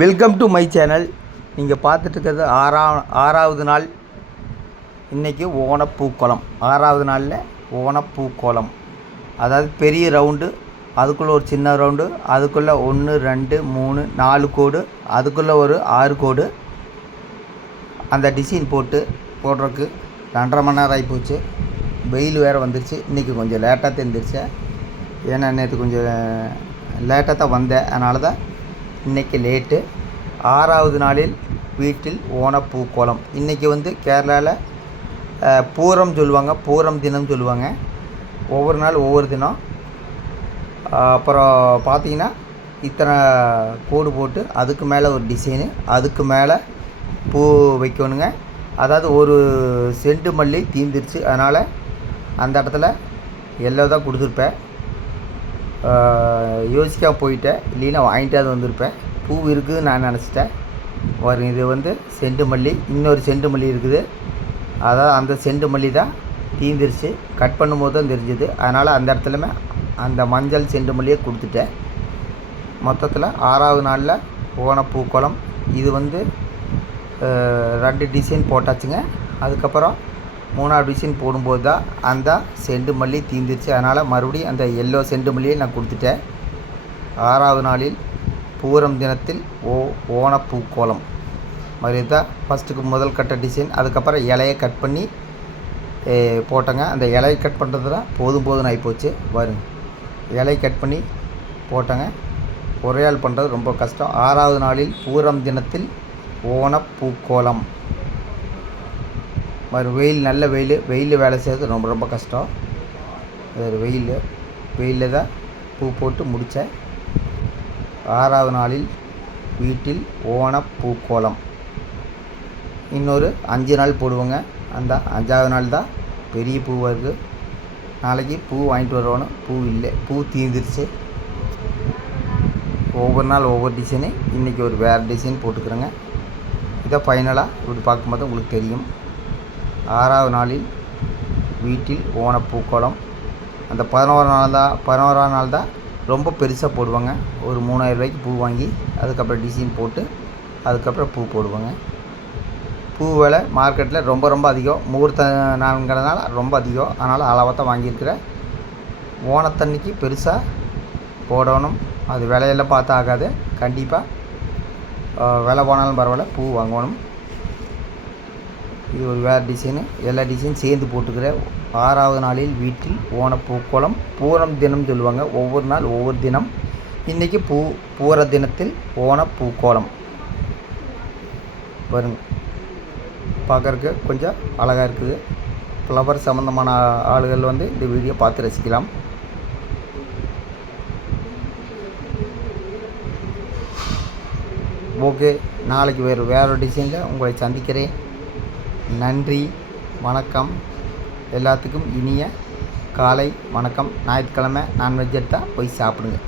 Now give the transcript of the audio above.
Welcome to my channel. நீங்கள் பார்த்துட்டு இருக்கிறது ஆறாவது நாள். இன்றைக்கி ஓணப்பூக்கோலம். ஆறாவது நாளில் ஓணப்பூக்கோலம். அதாவது பெரிய ரவுண்டு, அதுக்குள்ளே ஒரு சின்ன ரவுண்டு, அதுக்குள்ளே 1 2 3 4 கோடு, அதுக்குள்ளே ஒரு 6 கோடு. அந்த டிசைன் போடுறதுக்கு 2.5 மணி நேரம் ஆகிப்போச்சு. வெயில் வேறு வந்துருச்சு. இன்றைக்கி கொஞ்சம் லேட்டாக தெரிஞ்சிருச்சேன். ஏன்னா நேற்று கொஞ்சம் லேட்டாக தான் வந்தேன். அதனால தான் இன்றைக்கி லேட்டு. ஆறாவது நாளில் வீட்டில் ஓணப்பூக்கோலம். இன்றைக்கி கேரளாவில் பூரம் சொல்லுவாங்க, பூரம் தினம் சொல்லுவாங்க. ஒவ்வொரு நாள் ஒவ்வொரு தினம். அப்புறம் பார்த்திங்கன்னா இத்தனை கோடு போட்டு அதுக்கு மேலே ஒரு டிசைனு, அதுக்கு மேலே பூ வைக்கணுங்க. அதாவது ஒரு செண்டு மல்லி தீந்துருச்சு, அதனால் அந்த இடத்துல எல்லோ தான் கொடுத்துருப்பேன். யோசிக்காமல் போயிட்டேன், இல்லைன்னா வாங்கிட்டாது வந்திருப்பேன். பூ இருக்குதுன்னு நான் நினச்சிட்டேன். வரும் இது செண்டு மல்லி, இன்னொரு செண்டு மல்லி இருக்குது. அதாவது அந்த செண்டு மல்லி தான் தீந்துருச்சு. கட் பண்ணும்போது தான் தெரிஞ்சுது. அதனால் அந்த இடத்துலையுமே அந்த மஞ்சள் செண்டு மல்லியை கொடுத்துட்டேன். மொத்தத்தில் ஆறாவது நாளில் ஓணப்பூக்கோலம். இது 2 டிசைன் போட்டாச்சுங்க. அதுக்கப்புறம் 3ஆவது டிசைன் போடும்போது தான் அந்த செண்டு மல்லி தீந்துருச்சு. அதனால் மறுபடியும் அந்த எல்லோ செண்டு மல்லியை நான் கொடுத்துட்டேன். ஆறாவது நாளில் பூரம் தினத்தில் ஓணப்பூக்கோலம் மாதிரி தான் ஃபஸ்ட்டுக்கு முதல் கட்ட டிசைன். அதுக்கப்புறம் இலையை கட் பண்ணி போட்டேங்க. அந்த இலையை கட் பண்ணுறது தான் போதும்னு ஆகிப்போச்சு. வருங்க, இலையை கட் பண்ணி போட்டேங்க. ஒரே ஆள் பண்ணுறது ரொம்ப கஷ்டம். ஆறாவது நாளில் பூரம் தினத்தில் ஓணப்பூக்கோலம். வெயில், நல்ல வெயில் வேலை செய்கிறது ரொம்ப ரொம்ப கஷ்டம். வெயிலில் தான் பூ போட்டு முடித்தேன். ஆறாவது நாளில் வீட்டில் ஓணப்பூக்கோலம். இன்னொரு 5 நாள் போடுவோங்க. அந்த 5ஆவது நாள் தான் பெரிய பூவாக இருக்குது. நாளைக்கு பூ வாங்கிட்டு வரணும். பூ இல்லை, பூ தீர்ந்துருச்சு. ஒவ்வொரு நாள் ஒவ்வொரு டிசைனு. இன்றைக்கி ஒரு வேறு டிசைன் போட்டுக்கிறேங்க. இதை ஃபைனலாக இப்படி பார்க்கும்போது உங்களுக்கு தெரியும். ஆறாவது நாளில் வீட்டில் ஓணப்பூக்கோலம். அந்த 11ஆம் நாள் தான் ரொம்ப பெருசாக போடுவாங்க. ஒரு 3000 ரூபாய்க்கு பூ வாங்கி அதுக்கப்புறம் டிசைன் போட்டு அதுக்கப்புறம் பூ போடுவாங்க. பூ விலை மார்க்கெட்டில் ரொம்ப ரொம்ப அதிகம். முகூர்த்த நாளுங்கிறதுனால ரொம்ப அதிகம். அதனால் அளவாக தான் வாங்கியிருக்கிறேன். ஓணத்தன்னைக்கு பெருசாக போடணும். அது விலையெல்லாம் பார்த்தா ஆகாது. கண்டிப்பாக விலை போனாலும் பரவாயில்ல, பூ வாங்கணும். இது ஒரு வேறு டிசைனு. எல்லா டிசைன் சேர்ந்து போட்டுக்கிறேன். ஆறாவது நாளில் வீட்டில் ஓணப்பூக்கோலம். பூரம் தினம் சொல்லுவாங்க. ஒவ்வொரு நாள் ஒவ்வொரு தினம். இன்றைக்கி பூர தினத்தில் ஓணப்பூக்கோலம். வருங்க, பார்க்குறக்கு கொஞ்சம் அழகாக இருக்குது. ஃப்ளவர் சம்மந்தமான ஆளுகள் இந்த வீடியோ பார்த்து ரசிக்கலாம். ஓகே, நாளைக்கு வேறு டிசைனில் உங்களை சந்திக்கிறேன். நன்றி, வணக்கம். எல்லாத்துக்கும் இனிய காலை வணக்கம். ஞாயிற்றுக்கிழமை நான்வெஜ் எடுத்தால் போய் சாப்பிடுங்க.